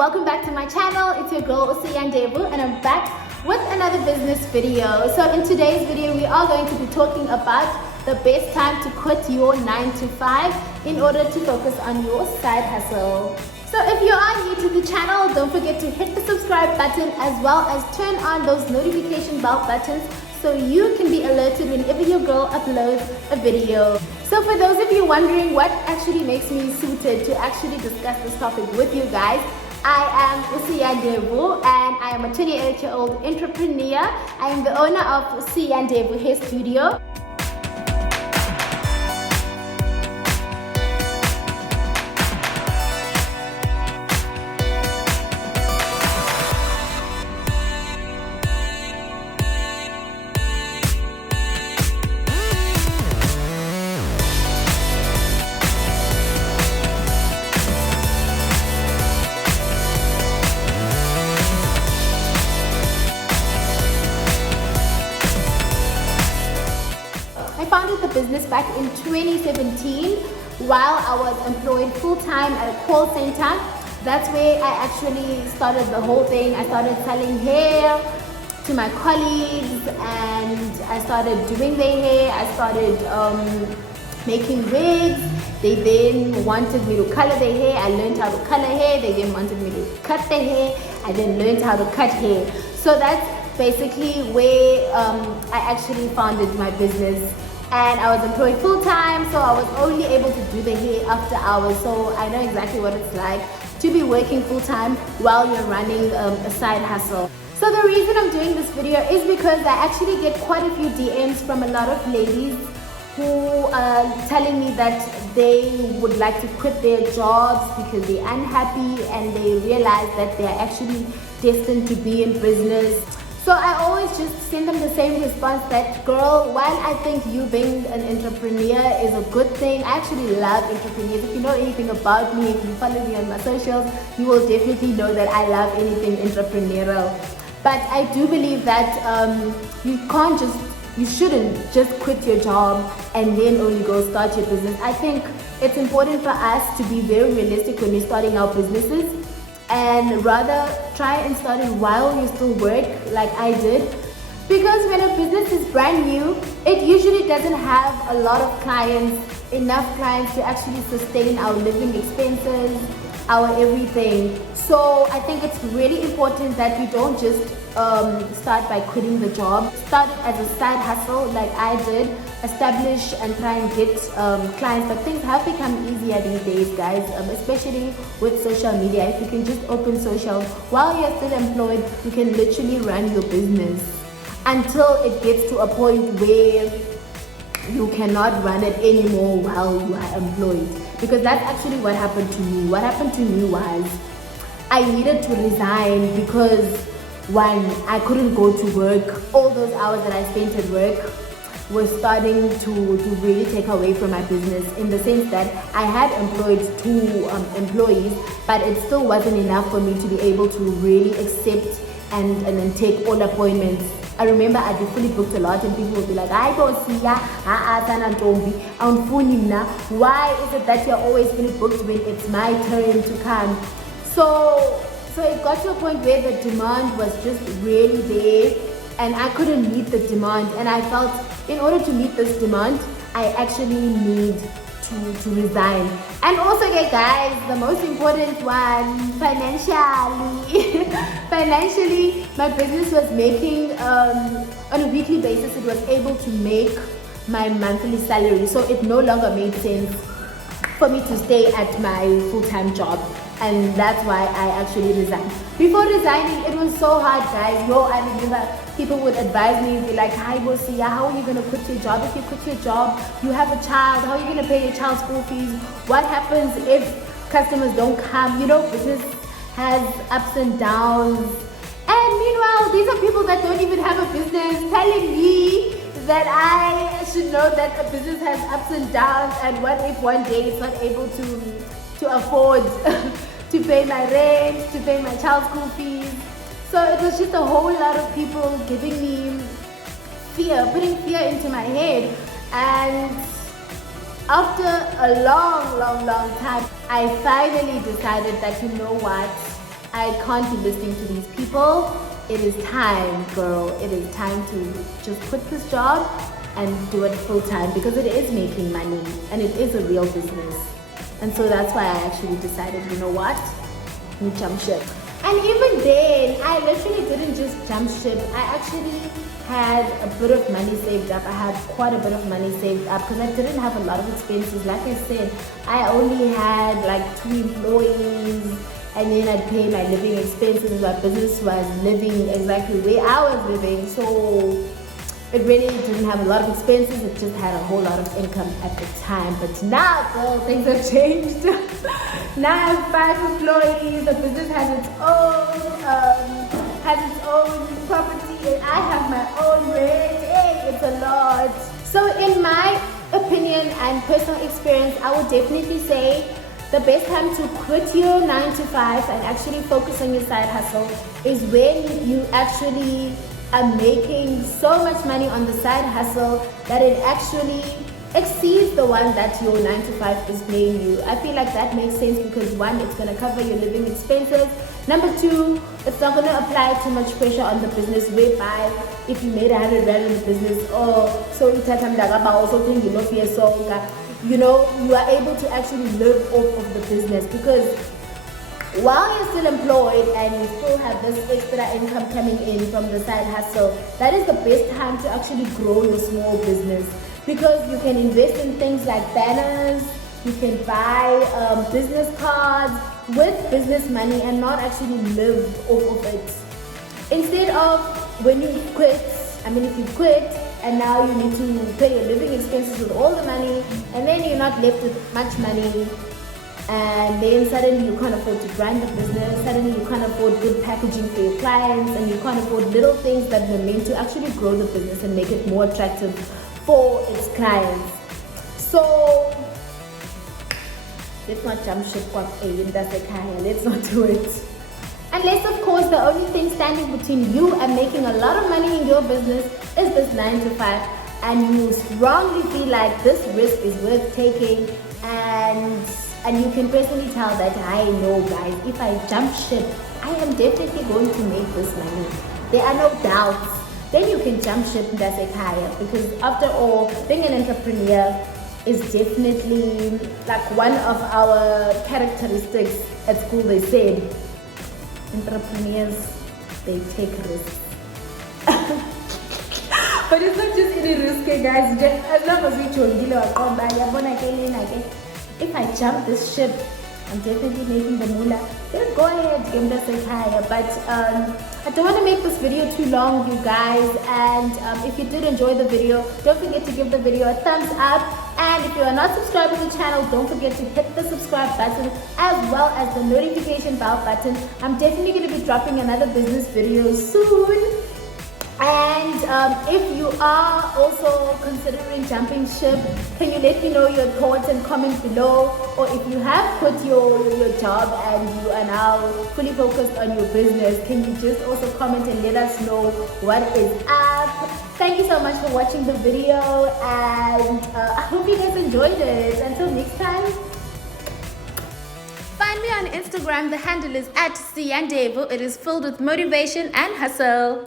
welcome back to my channel. It's your girl Devu, and I'm back with another business video. So in today's video we are going to be talking about the best time to quit your 9 to 5 in order to focus on your side hustle. So if you are new to the channel, don't forget to hit the subscribe button as well as turn on those notification bell buttons so you can be alerted whenever your girl uploads a video. So for those of you wondering what actually makes me suited to actually discuss this topic with you guys, I am Devu and I am a 28-year-old entrepreneur. I am the owner of Devu Hair Studio. I founded the business back in 2017 while I was employed full-time at a call center. That's where I actually started the whole thing. I started selling hair to my colleagues and I started doing their hair. I started making wigs. They then wanted me to color their hair. I learned how to color hair. They then wanted me to cut their hair. I then learned how to cut hair. So that's basically where I actually founded my business. And I was employed full-time, so I was only able to do the hair after hours. So I know exactly what it's like to be working full-time while you're running a side hustle. So the reason I'm doing this video is because I actually get quite a few DMs from a lot of ladies who are telling me that they would like to quit their jobs because they're unhappy and they realize that they're actually destined to be in business. So I always just send them the same response that, girl, while I think you being an entrepreneur is a good thing, I actually love entrepreneurs. If you know anything about me, if you follow me on my socials, you will definitely know that I love anything entrepreneurial. But I do believe that you shouldn't just quit your job and then only go start your business. I think it's important for us to be very realistic when we're starting our businesses, and rather try and start it while you still work, like I did. Because when a business is brand new, it usually doesn't have a lot of clients, enough clients to actually sustain our living expenses, our everything. So I think it's really important that we don't just start by quitting the job. Start as a side hustle like I did, establish and try and get clients. But things have become easier these days, guys, especially with social media. If you can just open social while you're still employed, you can literally run your business until it gets to a point where you cannot run it anymore while you are employed. Because that's actually what happened to me. What happened to me was I needed to resign because, one, I couldn't go to work. All those hours that I spent at work were starting to really take away from my business, in the sense that I had employed 2 employees, but it still wasn't enough for me to be able to really accept and then take all appointments. I remember I'd be fully booked a lot and people would be like, I don't see ya, why is it that you're always fully booked when it's my turn to come? So it got to a point where the demand was just really there and I couldn't meet the demand, and I felt in order to meet this demand, I actually need to resign. And also, okay, guys, the most important one, financially. Financially, my business was making, on a weekly basis, it was able to make my monthly salary. So it no longer made sense for me to stay at my full-time job. And that's why I actually resigned. Before resigning, it was so hard, guys. I remember people would advise me, be like, hi, Bosia, how are you going to quit your job? If you quit your job, you have a child. How are you going to pay your child's school fees? What happens if customers don't come? You know, business has ups and downs. And meanwhile, these are people that don't even have a business telling me that I should know that a business has ups and downs, and what if one day it's not able to afford to pay my rent, to pay my child's school fees. So it was just a whole lot of people giving me fear, putting fear into my head. And after a long time, I finally decided that, you know what, I can't be listening to these people. It is time, girl. It is time to just quit this job and do it full time because it is making money and it is a real business. And so that's why I actually decided, you know what? You jump ship. And even then, I literally didn't just jump ship. I actually had a bit of money saved up. I had quite a bit of money saved up because I didn't have a lot of expenses. Like I said, I only had like 2 employees, and then I'd pay my living expenses. My business was living exactly where I was living. So it really didn't have a lot of expenses. It just had a whole lot of income at the time. But now, girl, things have changed. Now I have 5 employees. The business has its own property, and I have my own rent. Hey, it's a lot. So in my opinion and personal experience, I would definitely say the best time to quit your 9 to 5 and actually focus on your side hustle is when you actually are making so much money on the side hustle that it actually exceeds the one that your 9 to 5 is paying you. I feel like that makes sense because 1, it's going to cover your living expenses. Number 2, it's not going to apply too much pressure on the business, whereby if you made 100 rand in the business, you know, you are able to actually live off of the business, because while you're still employed and you still have this extra income coming in from the side hustle, that is the best time to actually grow your small business, because you can invest in things like banners, you can buy business cards with business money and not actually live off of it. Instead of when you quit, if you quit and now you need to pay your living expenses with all the money, and then you're not left with much money, and then suddenly you can't afford to brand the business, suddenly you can't afford good packaging for your clients, and you can't afford little things that were meant to actually grow the business and make it more attractive for its clients. So let's not jump ship, let's not do it. Unless, of course, the only thing standing between you and making a lot of money in your business is this 9 to 5, and you strongly feel like this risk is worth taking, and you can personally tell that, I know, guys, if I jump ship, I am definitely going to make this money. There are no doubts. Then you can jump ship and that's like higher, because after all, being an entrepreneur is definitely like one of our characteristics at school. They said entrepreneurs, they take risks. But it's not just any risk, guys. Just as long as we if I jump this ship, I'm definitely making the moolah. Then go ahead, give us a higher. But I don't want to make this video too long, you guys. And if you did enjoy the video, don't forget to give the video a thumbs up. And if you are not subscribed to the channel, don't forget to hit the subscribe button as well as the notification bell button. I'm definitely going to be dropping another business video soon. And if you are also considering jumping ship, can you let me know your thoughts and comments below? Or if you have quit your job and you are now fully focused on your business, can you just also comment and let us know what is up? Thank you so much for watching the video, and I hope you guys enjoyed it. Until next time. Find me on Instagram. The handle is @Siyandevu. It is filled with motivation and hustle.